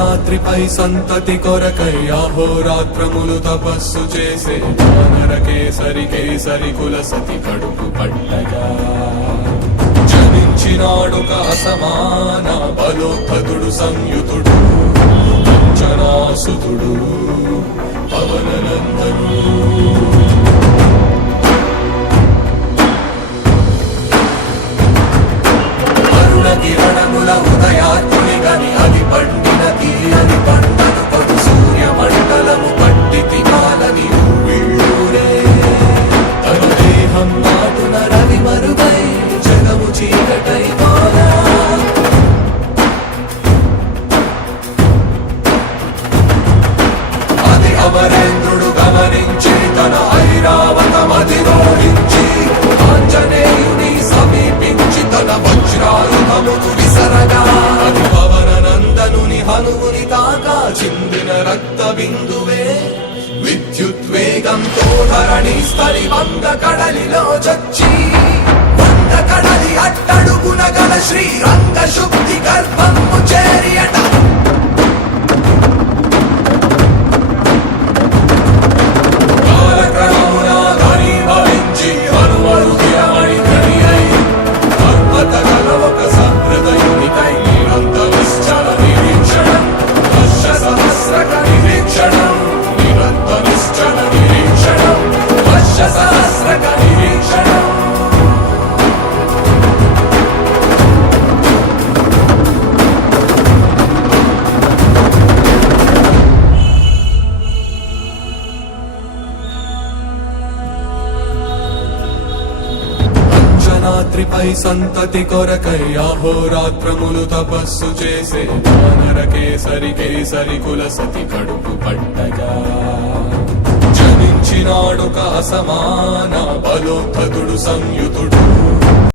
అంజనాద్రిపై సంతతి కొరకై అహోరాత్రములు తపస్సు చేసే వానర కేసరి కేసరి కుల సతి కడుపు పట్టగా జనించినాడొక అసమాన బలోద్ధతుడు సంయుతుడు అంజనాసుతుడు పవననందనుడు. కిరణముల ఉదయాత్ముని గని అది పండిన తీయని పంటను కొడు సూర్యమండలము పట్టి తినాలని ఊళ్ళూరే తన దేహం నాటున రవి మరుగై జగము చీకటై పోగా అది అమరేంద్రుడు గమనించి తన ఐరావతమది రోడించి ఆంజనేయుని సమీపించి తన వజ్రాయుధమును విసరగా అది పవననందనుని హనువుని తాకా చిందిన రక్త బిందువే విద్యుద్వేగంతో ధరణి స్థలి వంద కడలిలో చచ్చి వంద కడలి అట్టడుగున గల శ్రీరంగ శుద్ధి గర్భము చేరియట. అంజనాద్రిపై సంతతి కొరకై అహోరాత్రములు తపస్సు చేసే వానర కేసరి కేసరి కుల సతి కడుపు పట్టగా జనించినాడొక అసమాన బలోద్ధతుడు సంయుతుడు